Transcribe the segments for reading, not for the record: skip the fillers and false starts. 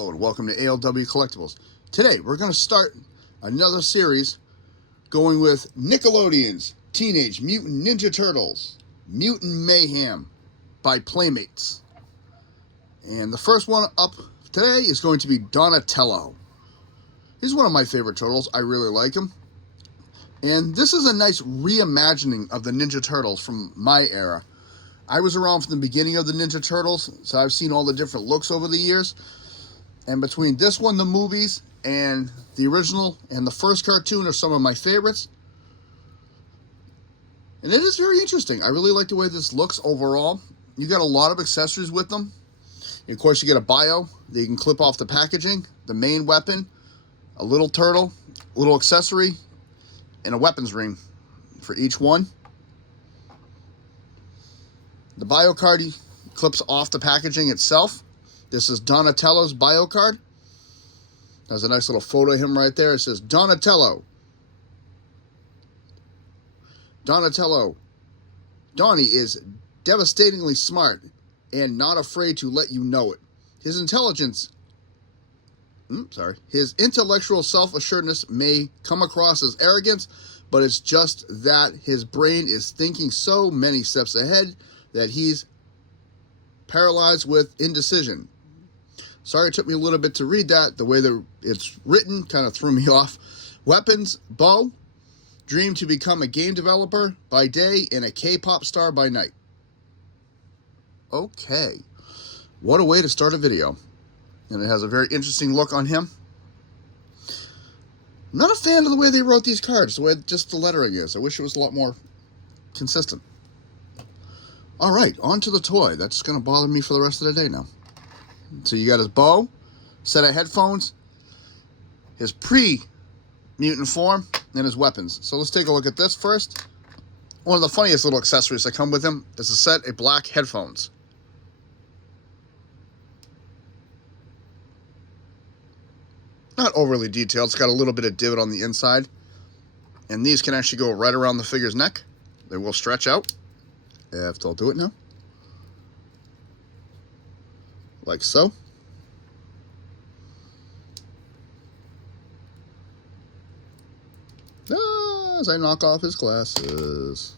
Hello and welcome to ALW Collectibles. Today we're going to start another series going with Nickelodeon's Teenage Mutant Ninja Turtles, Mutant Mayhem by Playmates. And the first one up today is going to be Donatello. He's one of my favorite turtles. I really like him. And this is a nice reimagining of the Ninja Turtles from my era. I was around from the beginning of the Ninja Turtles, so I've seen all the different looks over the years. And between this one, the movies, and the original and the first cartoon are some of my favorites. And it is very interesting. I really like the way this looks overall. You got a lot of accessories with them. And of course, you get a bio that you can clip off the packaging, the main weapon, a little turtle, a little accessory, and a weapons ring for each one. The bio card clips off the packaging itself. This is Donatello's bio card. There's a nice little photo of him right there. It says, Donatello. Donatello. Donnie is devastatingly smart and not afraid to let you know it. His intellectual self-assuredness may come across as arrogance, but it's just that his brain is thinking so many steps ahead that he's paralyzed with indecision. Sorry it took me a little bit to read that. The way that it's written kind of threw me off. Weapons, bow. Dream to become a game developer by day and a K-pop star by night. Okay. What a way to start a video. And it has a very interesting look on him. Not a fan of the way they wrote these cards, the way just the lettering is. I wish it was a lot more consistent. All right, on to the toy. That's going to bother me for the rest of the day now. So you got his bow, set of headphones, his pre-mutant form, and his weapons. So let's take a look at this first. One of the funniest little accessories that come with him is a set of black headphones. Not overly detailed. It's got a little bit of divot on the inside. And these can actually go right around the figure's neck. They will stretch out. If I'll do it now. Like so. As I knock off his glasses.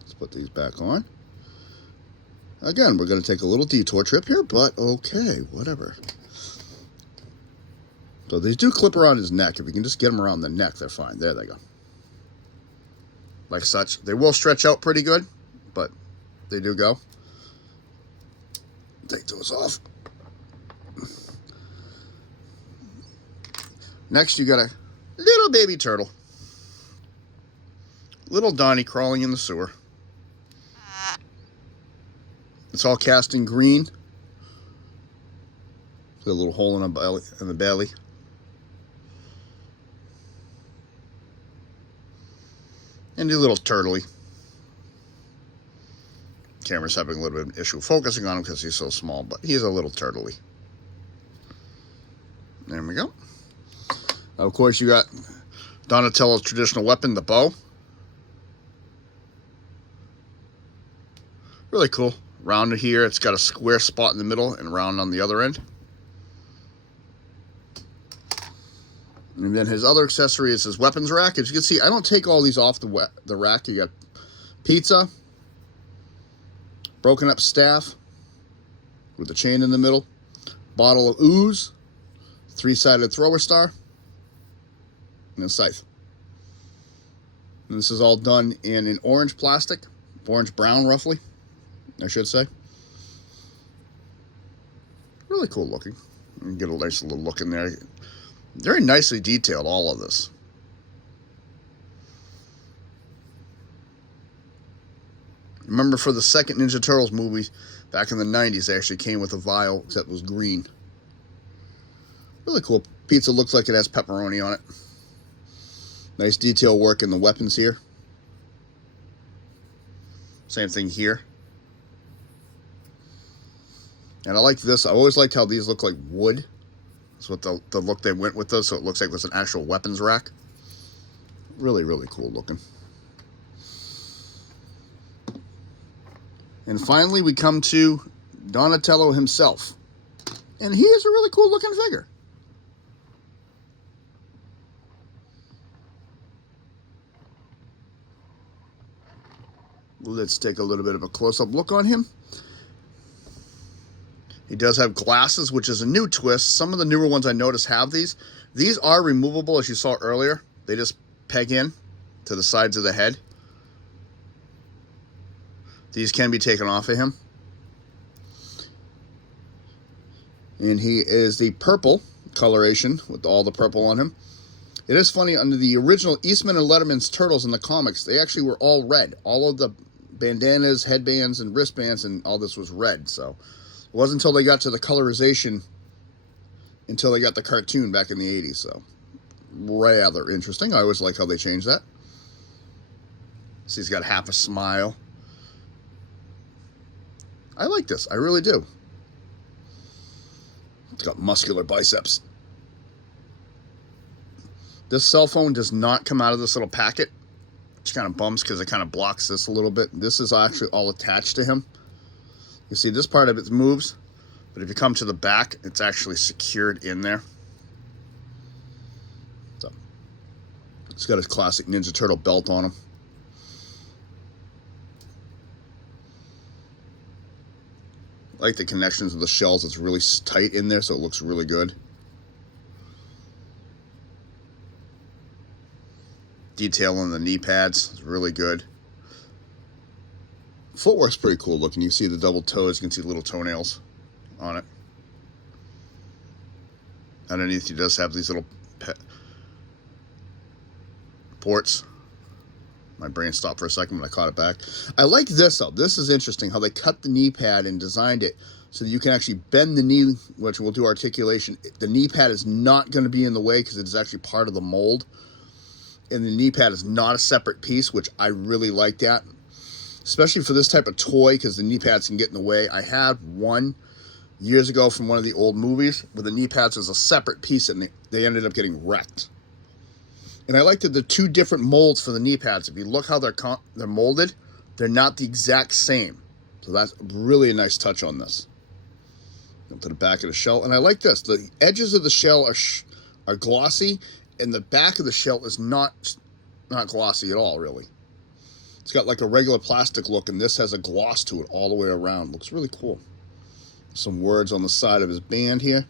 Let's put these back on. Again, we're going to take a little detour trip here, but okay, whatever. So these do clip around his neck. If you can just get them around the neck, they're fine. There they go. Like such. They will stretch out pretty good, but they do go. Take those off. Next, you got a little baby turtle. Little Donnie crawling in the sewer. It's all cast in green. Got a little hole in the belly. And a little turtley. Camera's having a little bit of an issue focusing on him because he's so small, but he's a little turtley. There we go. Of course, you got Donatello's traditional weapon, the bow. Really cool. Round here, it's got a square spot in the middle and round on the other end. And then his other accessory is his weapons rack. As you can see, I don't take all these off the rack. You got pizza, broken up staff with a chain in the middle, bottle of ooze, three-sided thrower star, and a scythe. And this is all done in an orange plastic, orange-brown roughly, I should say. Really cool looking. You can get a nice little look in there. Very nicely detailed, all of this. Remember, for the second Ninja Turtles movie, back in the 90s, they actually came with a vial that was green. Really cool. Pizza looks like it has pepperoni on it. Nice detail work in the weapons here. Same thing here. And I like this. I always liked how these look like wood. That's what the look they went with those, so it looks like it's an actual weapons rack. Really, really cool looking. And finally, we come to Donatello himself. And he is a really cool looking figure. Let's take a little bit of a close-up look on him. He does have glasses, which is a new twist. Some of the newer ones I noticed have these. These are removable, as you saw earlier. They just peg in to the sides of the head. These can be taken off of him. And he is the purple coloration with all the purple on him. It is funny, under the original Eastman and Letterman's Turtles in the comics, they actually were all red. All of the bandanas, headbands, and wristbands, and all this was red. So it wasn't until they got to the colorization, until they got the cartoon back in the 80s. So rather interesting. I always like how they changed that. See, he's got half a smile. I like this. I really do. It's got muscular biceps. This cell phone does not come out of this little packet, which kind of bums because it kind of blocks this a little bit. This is actually all attached to him. You see, this part of it moves, but if you come to the back, it's actually secured in there. So, it's got his classic Ninja Turtle belt on him. I like the connections of the shells. It's really tight in there, so it looks really good. Detail on the knee pads is really good. Footwork's pretty cool looking. You see the double toes. You can see little toenails on it. Underneath, he does have these little ports. My brain stopped for a second when I caught it back. I like this, though. This is interesting, how they cut the knee pad and designed it so that you can actually bend the knee, which we'll do articulation. The knee pad is not going to be in the way because it is actually part of the mold. And the knee pad is not a separate piece, which I really like that. Especially for this type of toy, because the knee pads can get in the way. I had one years ago from one of the old movies where the knee pads was a separate piece and they ended up getting wrecked. And I like that the two different molds for the knee pads. If you look how they're molded, they're not the exact same. So that's really a nice touch on this. Go to the back of the shell. And I like this. The edges of the shell are glossy, and the back of the shell is not glossy at all, really. It's got like a regular plastic look, and this has a gloss to it all the way around. Looks really cool. Some words on the side of his band here.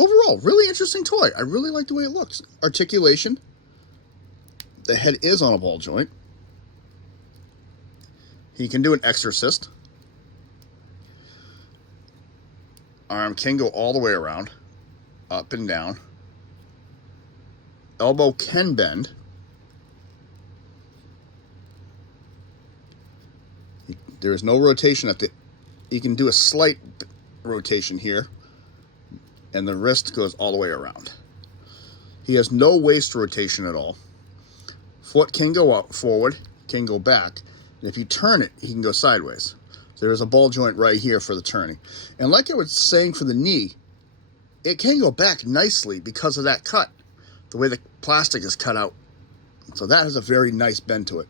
Overall, really interesting toy. I really like the way it looks. Articulation. The head is on a ball joint. He can do an exorcist. Arm can go all the way around. Up and down. Elbow can bend. There is no rotation at the... You can do a slight rotation here. And the wrist goes all the way around. He has no waist rotation at all. Foot can go up forward, can go back. And if you turn it, he can go sideways. So there's a ball joint right here for the turning. And like I was saying for the knee, it can go back nicely because of that cut. The way the plastic is cut out. So that has a very nice bend to it.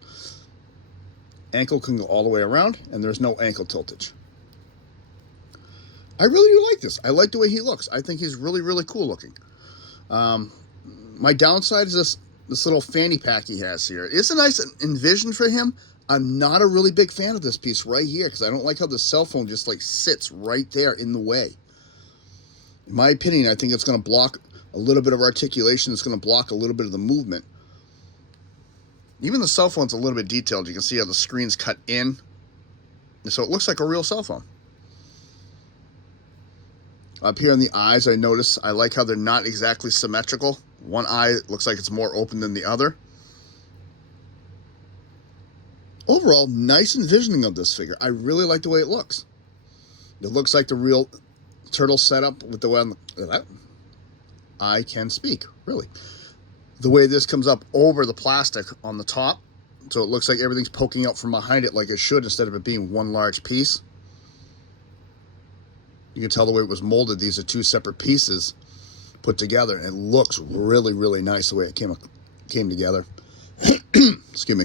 Ankle can go all the way around, and there's no ankle tiltage. I really do like this. I like the way he looks. I think he's really, really cool looking. My downside is this little fanny pack he has here. It's a nice envision for him. I'm not a really big fan of this piece right here because I don't like how the cell phone just like sits right there in the way. In my opinion, I think it's going to block a little bit of articulation. It's going to block a little bit of the movement. Even the cell phone's a little bit detailed. You can see how the screen's cut in. And so it looks like a real cell phone. Up here in the eyes, I notice, I like how they're not exactly symmetrical. One eye looks like it's more open than the other. Overall, nice envisioning of this figure. I really like the way it looks. It looks like the real turtle setup with the way I can speak, really. The way this comes up over the plastic on the top, so it looks like everything's poking out from behind it like it should instead of it being one large piece. You can tell the way it was molded. These are two separate pieces put together, and it looks really, really nice the way it came together. Excuse me.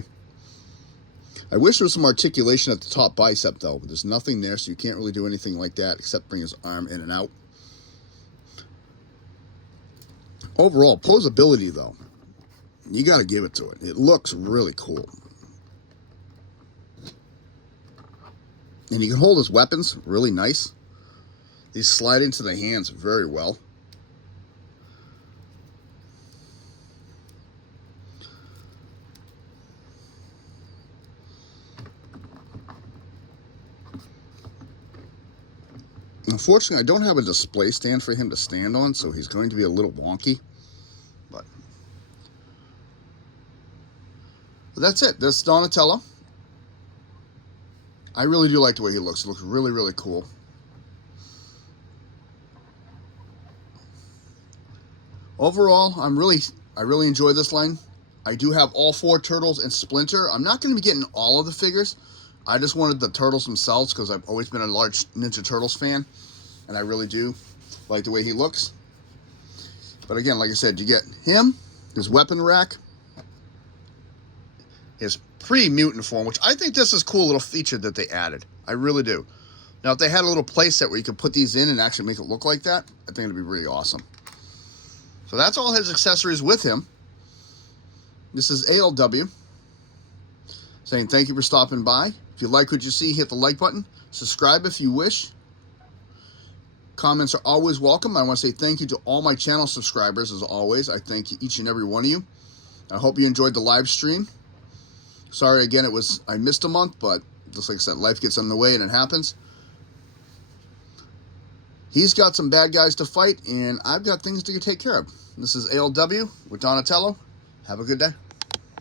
I wish there was some articulation at the top bicep, though, but there's nothing there, so you can't really do anything like that except bring his arm in and out. Overall, posability, though, you got to give it to it. It looks really cool. And you can hold his weapons really nice. These slide into the hands very well. Unfortunately, I don't have a display stand for him to stand on, so he's going to be a little wonky. But that's it. That's Donatello. I really do like the way he looks. It looks really, really cool. Overall, I really enjoy this line. I do have all 4 Turtles and Splinter. I'm not going to be getting all of the figures. I just wanted the Turtles themselves because I've always been a large Ninja Turtles fan. And I really do like the way he looks. But again, like I said, you get him, his weapon rack, his pre-mutant form, which I think this is a cool little feature that they added. I really do. Now, if they had a little playset where you could put these in and actually make it look like that, I think it'd be really awesome. So that's all his accessories with him. This is ALW saying thank you for stopping by. If you like what you see, hit the like button. Subscribe if you wish. Comments are always welcome. I want to say thank you to all my channel subscribers, as always. I thank each and every one of you. I hope you enjoyed the live stream. Sorry again, I missed a month, but just like I said, life gets in the way and it happens. He's got some bad guys to fight, and I've got things to take care of. This is ALW with Donatello. Have a good day.